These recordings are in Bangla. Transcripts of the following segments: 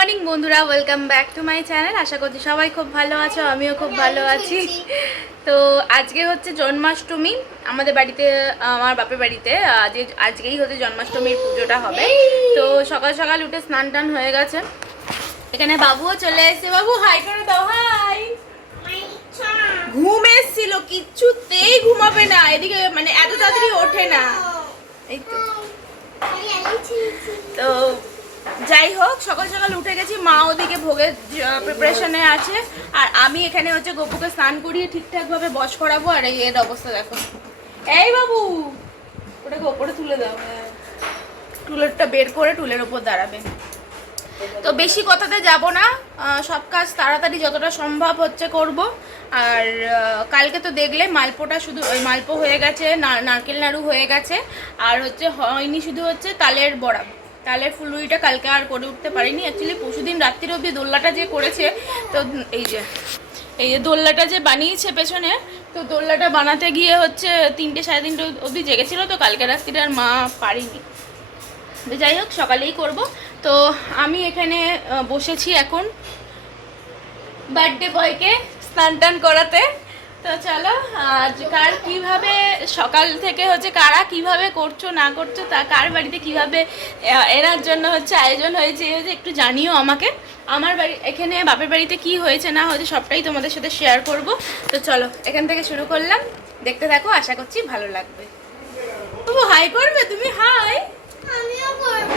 মর্নিং বন্ধুরা, welcome back to my channel. আশা করছি সবাই খুব ভালো আছো, আমিও খুব ভালো আছি। তো আজকে হচ্ছে জন্মাষ্টমী। আমাদের বাড়িতে, আমার বাপের বাড়িতে আজ আজকেই হচ্ছে জন্মাষ্টমীর পুজোটা হবে। তো সকাল সকাল উঠে স্নান টান হয়ে গেছে। এখানে বাবুও চলে এসেছে। বাবু হাই করে দাও হাই ঘুম এসছিল, কিচ্ছুতেই ঘুমাবে না। এদিকে মানে এত তাড়াতাড়ি ওঠে না। এই তো। তো যাই হোক সকাল সকাল উঠে গেছি, মা ওদিকে ভোগের প্রিপারেশনে আছে। আর আমি এখানে হচ্ছে গপুকে স্নান করিয়ে ঠিকঠাকভাবে বস করাবো, আর এই এর অবস্থা দেখো। এই বাবু, ওটাকে ওপরে তুলে দাও। টুলেরটা বের করে টুলের ওপর দাঁড়াবে। তো বেশি কথাতে যাব না সব কাজ তাড়াতাড়ি যতটা সম্ভব হচ্ছে করব। আর কালকে তো দেখলে মালপোটা শুধু, ওই মালপো হয়ে গেছে নারকেল নাড়ু হয়ে গেছে। আর হচ্ছে হয়নি শুধু হচ্ছে তালের বড়া। তালের ফুলুরিটা কালকে আর করে উঠতে পারিনি। অ্যাকচুয়ালি পরশুদিন রাত্রির অবধি দোল্লাটা যে করেছে, তো এই যে এই যে দোল্লাটা যে বানিয়েছে পেছনে, তো দোল্লাটা বানাতে গিয়ে হচ্ছে তিনটে সাড়ে তিনটে অবধি জেগেছিল, তো কালকে রাত্রিটা আর মা পারিনি। যাই হোক, সকালেই করব। তো আমি এখানে বসেছি এখন। বার্থডে বয়কে স্নান টান করাতে। তো চলো আজ কার কীভাবে সকাল থেকে হচ্ছে কারা কীভাবে করছ না করছ তা কার বাড়িতে কীভাবে এনার জন্য হচ্ছে আয়োজন হয়েছে এই হচ্ছে একটু জানিও আমাকে। আমার বাড়ি এখানে বাপের বাড়িতে কি হয়েছে না হয়েছে সবটাই তোমাদের সাথে শেয়ার করব। তো চলো এখান থেকে শুরু করলাম। দেখতে থাকো আশা করছি ভালো লাগবে। তবু হাই করবে? তুমি হাই আমিও করব।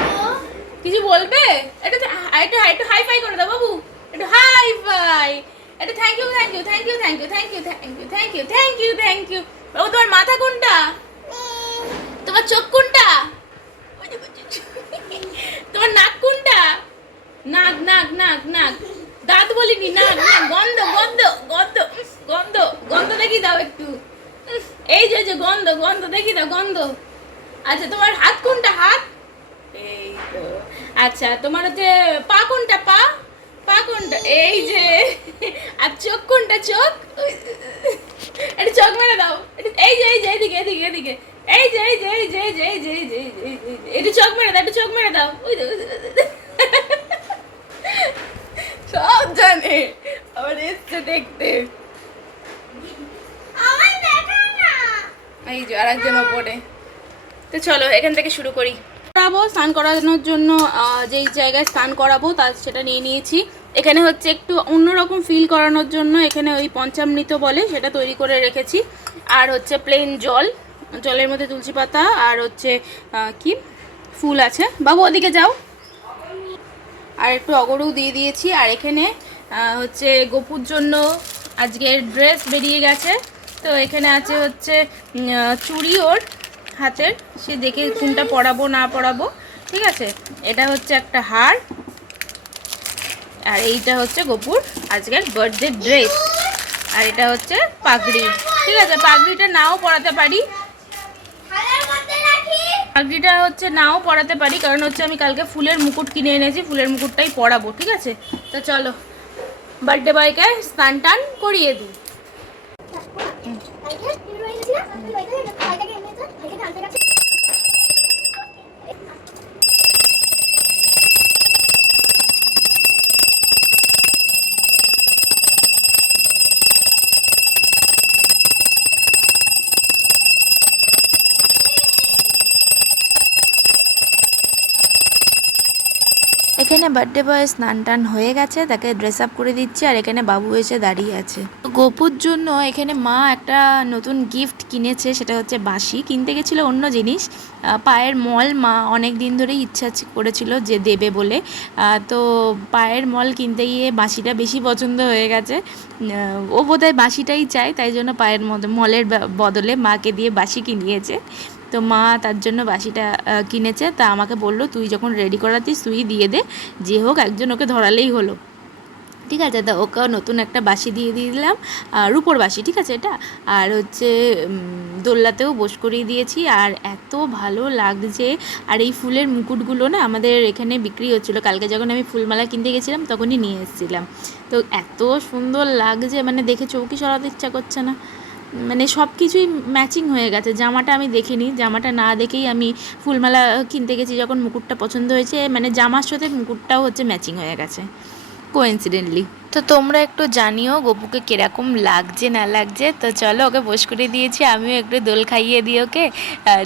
কিছু বলবে? একটু একটু একটু হাই ফাই করে দাও বাবু। একটু হাই ফাই একটু thank you thank you thank you thank you thank you thank you thank you thank you thank you বাবু, তোমার মাথা কোনটা? তোমার চোখ কোনটা। তোমার নাক কোনটা? নাক নাক নাক নাক। দাঁত বলিনি, নাক না গন্ধ গন্ধ গন্ধ গন্ধ গন্ধ দেখি দাও একটু। এই যে যে, গন্ধ গন্ধ দেখি দাও, গন্ধ। আচ্ছা তোমার হাত কোনটা, হাত? এই তো। আচ্ছা তোমার হচ্ছে পা কোনটা, পা? পা কোনটা? এই যে। আর চোখ কোনটা চোখ এটা চোখ মেরে দাও এই যে এই যে এদিকে এদিকে এদিকে এই যে এই যে এই যে এই যে এই যে এই যে। একটু চোখ মেরে দাও একটু চোখ মেরে দাও ওই। সব জানে আবার এসছে দেখতে আমার দেখা না এই যে আরেকজন ওপরে তো চলো এখান থেকে শুরু করি করাবো স্নান করানোর জন্য যেই জায়গায় স্নান করাবো তার সেটা নিয়ে নিয়েছি এখানে হচ্ছে একটু অন্যরকম ফিল করানোর জন্য এখানে ওই পঞ্চামৃত বলে সেটা তৈরি করে রেখেছি। আর হচ্ছে প্লেন জল, জলের মধ্যে তুলসী পাতা আর হচ্ছে কি? ফুল আছে। বাবু, ওদিকে যাও। আর একটু অগরও দিয়ে দিয়েছি। আর এখানে হচ্ছে গোপুর জন্য আজকের ড্রেস বেরিয়ে গেছে। তো এখানে আছে হচ্ছে চুড়ি ওর হাতের। সে দেখে কোনটা পরাবো, না পরাবো। ঠিক আছে? এটা হচ্ছে একটা হার। আর এইটা হচ্ছে গোপুর আজকের বার্থডে ড্রেস আর এটা হচ্ছে পাগড়ি। ঠিক আছে, পাগড়িটা নাও পরাতে পারি। পাগড়িটা হচ্ছে নাও পরাতে পারি, কারণ হচ্ছে আমি কালকে ফুলের মুকুট কিনে এনেছি, ফুলের মুকুটটাই পরাবো, ঠিক আছে? তো চলো বার্থডে বয়কে স্নান টান করিয়ে দিই কালকে তুমি রয়ে গেছি না তুমি ওইখানে কালটাকে এনে তো কালকে ঢালতে গেছে এখানে বার্থডে বয় স্নান টান হয়ে গেছে, তাকে ড্রেস আপ করে দিচ্ছে আর এখানে বাবু এসে দাঁড়িয়ে আছে। গোপুর জন্য এখানে মা একটা নতুন গিফট কিনেছে, সেটা হচ্ছে বাঁশি। কিনতে গেছিল অন্য জিনিস। পায়ের মল মা অনেক দিন ধরেই ইচ্ছা করেছিল যে দেবে বলে। তো পায়ের মল কিনতে গিয়ে বাঁশিটা বেশি পছন্দ হয়ে গেছে। ও বোধহয় বাঁশিটাই চায়, তাই জন্য পায়ের মলের বদলে মাকে দিয়ে বাঁশি কিনিয়েছে। তো মা তার জন্য বাসিটা কিনেছে। তা আমাকে বলল, তুই যখন রেডি করাতিস, তুই দিয়ে দে। যে হোক, একজন ওকে ধরালেই হলো। ঠিক আছে, তা ওকে নতুন একটা বাসি দিয়ে দিয়ে দিলাম আর রুপোর বাসি, ঠিক আছে এটা? আর হচ্ছে দোল্লাতেও বস করিয়ে দিয়েছি। আর এত ভালো লাগছে। আর এই ফুলের মুকুটগুলো না, আমাদের এখানে বিক্রি হচ্ছিল। কালকে যখন আমি ফুলমালা কিনতে গেছিলাম, তখনই নিয়ে এসেছিলাম। তো এত সুন্দর লাগছে। মানে দেখে চৌকি সরাতে ইচ্ছা করছে না। মানে সব কিছুই ম্যাচিং হয়ে গেছে। জামাটা আমি দেখিনি। জামাটা না দেখেই আমি ফুলমালা কিনতে গেছি যখন মুকুটটা পছন্দ হয়েছে। মানে জামার সাথে মুকুটটাও হচ্ছে ম্যাচিং হয়ে গেছে। কোইন্সিডেন্টলি তো তোমরা একটু জানিও গপুকে কীরকম লাগছে না লাগছে। তো চলো ওকে বস করে দিয়েছি। আমিও একটু দোল খাইয়ে দিই ওকে।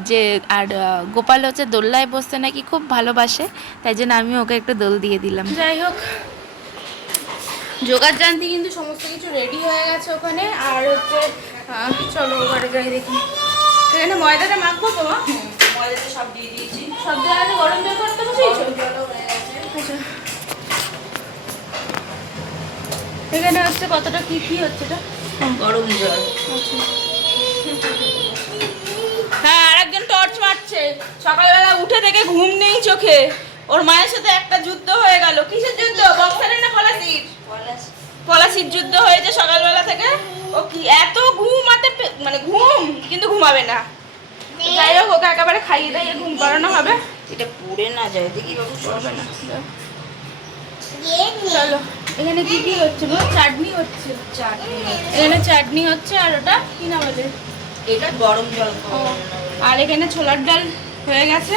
যে আর গোপাল হচ্ছে দোল্লায় বসতে নাকি খুব ভালোবাসে। তাই জন্য আমি ওকে একটু দোল দিয়ে দিলাম। যাই হোক জোগাড় জানতে কিন্তু সমস্ত কিছু রেডি হয়ে গেছে ওখানে। আর হচ্ছে চলো ঘরে যাই দেখি। এখানে ময়দাটা মাখবো তো? ময়দাটা সব দিয়ে দিয়েছি। সব দেওয়া আছে গরম জল করতে বসেছো? জলও হয়ে গেছে। আচ্ছা। এখানে হচ্ছে কতটা কি কি হচ্ছে এটা? গরম জল। আচ্ছা। হ্যাঁ আরেকজন টর্চ মারছে। সকালবেলা উঠে থেকে ঘুম নেই চোখে। ওর মায়ের সাথে একটা যুদ্ধ হয়ে গেল। কিসের যুদ্ধ? বক্সারের না পলাশির? পলাশ পলাশির যুদ্ধ হয়েছে সকালবেলা থেকে ও কি এত ঘুম আতে মানে ঘুম কিন্তু ঘুমাবে না। যাই হোক ওকে একেবারে খাইয়ে দাইয়ে ঘুম করানো হবে। এটা পুড়ে না যায় দেখি বাবু সরবে না। চলো এখানে কি কি হচ্ছে বল? চাটনি হচ্ছে। চাটনি এখানে চাটনি হচ্ছে আর ওটা কি না আছে এটা গরম জল আর এখানে ছোলার ডাল হয়ে গেছে।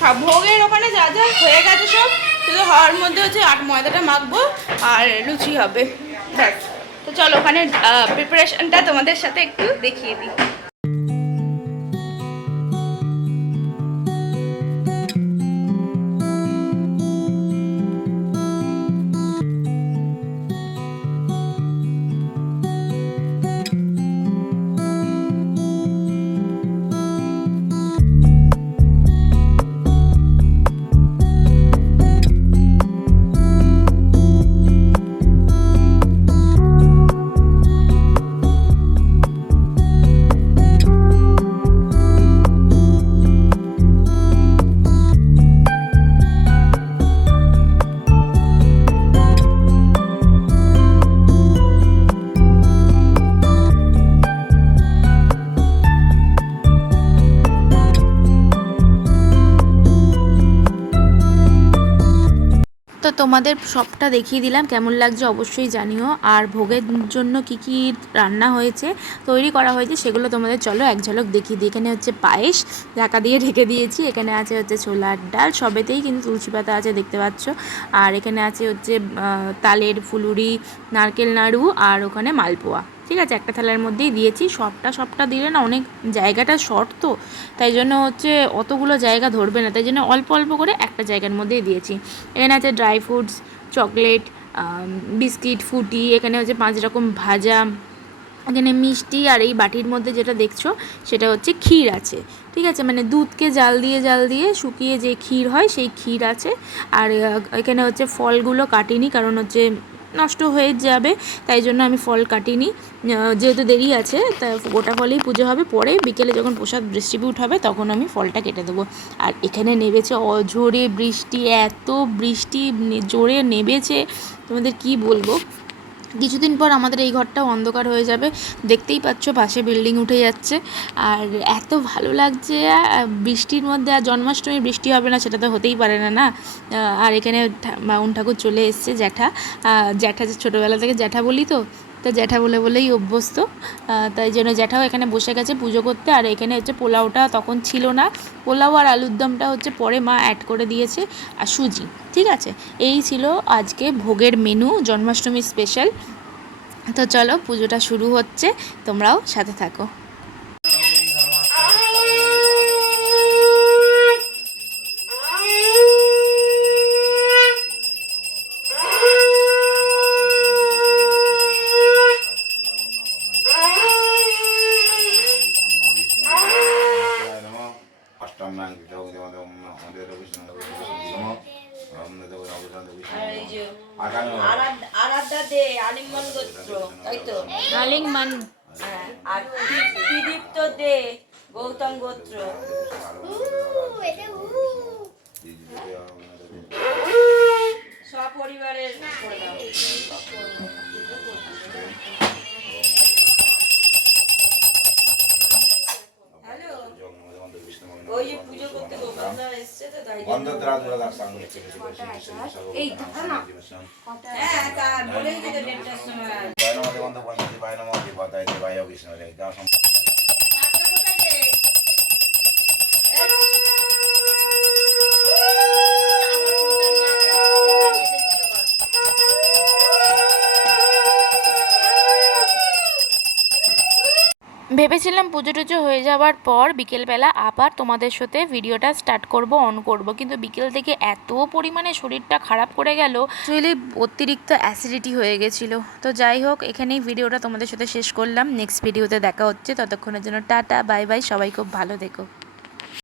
সব ভোগের ওখানে যা যা হয়ে গেছে সব শুধু হওয়ার মধ্যে হচ্ছে আট ময়দাটা মাখবো আর লুচি হবে। তো চলো ওখানে প্রিপারেশনটা তোমাদের সাথে একটু দেখিয়ে দিই। তোমাদের সবটা দেখিয়ে দিলাম, কেমন লাগছে অবশ্যই জানিও। আর ভোগের জন্য কি কি রান্না হয়েছে, তৈরি করা হয়েছে, সেগুলো তোমাদের চলো এক ঝলক দেখিয়ে দিই। এখানে হচ্ছে পায়েস, ঢাকা দিয়ে ঢেকে দিয়েছি, এখানে আছে হচ্ছে ছোলার ডাল, সবেতেই কিন্তু তুলসী পাতা আছে দেখতে পাচ্ছ। আর এখানে আছে হচ্ছে তালের ফুলুরি, নারকেল নাড়ু, আর ওখানে মালপোয়া। ঠিক আছে, একটা থালার মধ্যেই দিয়েছি। সবটা সবটা দিলে না অনেক জায়গাটা শর্ট তো, তাই জন্য হচ্ছে অতগুলো জায়গা ধরবে না। তাই জন্য অল্প অল্প করে একটা জায়গার মধ্যেই দিয়েছি। এখানে আছে ড্রাই ফ্রুটস চকলেট বিস্কিট ফুটি এখানে হচ্ছে পাঁচ রকম ভাজা, এখানে মিষ্টি আর এই বাটির মধ্যে যেটা দেখছ, সেটা হচ্ছে ক্ষীর আছে। ঠিক আছে মানে দুধকে জাল দিয়ে জাল দিয়ে শুকিয়ে যে ক্ষীর হয়, সেই ক্ষীর আছে। আর এখানে হচ্ছে ফলগুলো কাটিনি, কারণ হচ্ছে নষ্ট হয়ে যাবে, তাই জন্য আমি ফল কাটিনি। যেহেতু দেরি আছে, তা গোটা ফলেই পুজো হবে। পরে বিকেলে যখন প্রসাদ ডিস্ট্রিবিউট হবে, তখন আমি ফলটা কেটে দেবো। আর এখানে নেবেছে অঝোরে বৃষ্টি, এত বৃষ্টি জোরে নেবেছে। তোমাদের কি বলব? কিছুদিন পর আমাদের এই ঘরটা অন্ধকার হয়ে যাবে। দেখতেই পাচ্ছ পাশে বিল্ডিং উঠে যাচ্ছে। আর এত ভালো লাগছে বৃষ্টির মধ্যে, আর জন্মাষ্টমী বৃষ্টি হবে না, সেটা তো হতেই পারে না না? আর এখানে বাউন ঠাকুর চলে এসছে জ্যাঠা। জ্যাঠা যে ছোটোবেলা থেকে জ্যাঠা বলি তো তো জ্যাঠা বলে বলেই অভ্যস্ত। তাই জন্য জ্যাঠাও এখানে বসে গেছে পুজো করতে। আর এখানে হচ্ছে পোলাওটা তখন ছিল না। পোলাও আর আলুর দমটা হচ্ছে পরে মা অ্যাড করে দিয়েছে আর সুজি, ঠিক আছে? এই ছিল আজকে ভোগের মেনু জন্মাষ্টমী স্পেশাল তো চলো পুজোটা শুরু হচ্ছে, তোমরাও সাথে থাকো। আরাধ্যা দে গোত্র তাই তো? হ্যাঁ আর ত্রিদীপ্ত দে গৌতম গোত্র। হ্যালো ওই যে পুজো করতে গোপালদা এসছে তো ভেবেছিলাম পুজো টুজো হয়ে যাওয়ার পর বিকেলবেলা আবার তোমাদের সাথে ভিডিওটা স্টার্ট করব অন করব। কিন্তু বিকেল থেকে এত পরিমাণে শরীরটা খারাপ করে গেল। অ্যাকচুয়ালি অতিরিক্ত অ্যাসিডিটি হয়ে গেছিল। তো যাই হোক, এখানেই ভিডিওটা তোমাদের সাথে শেষ করলাম। নেক্সট ভিডিওতে দেখা হচ্ছে। ততক্ষণের জন্য টাটা বাই বাই সবাই খুব ভালো থেকো।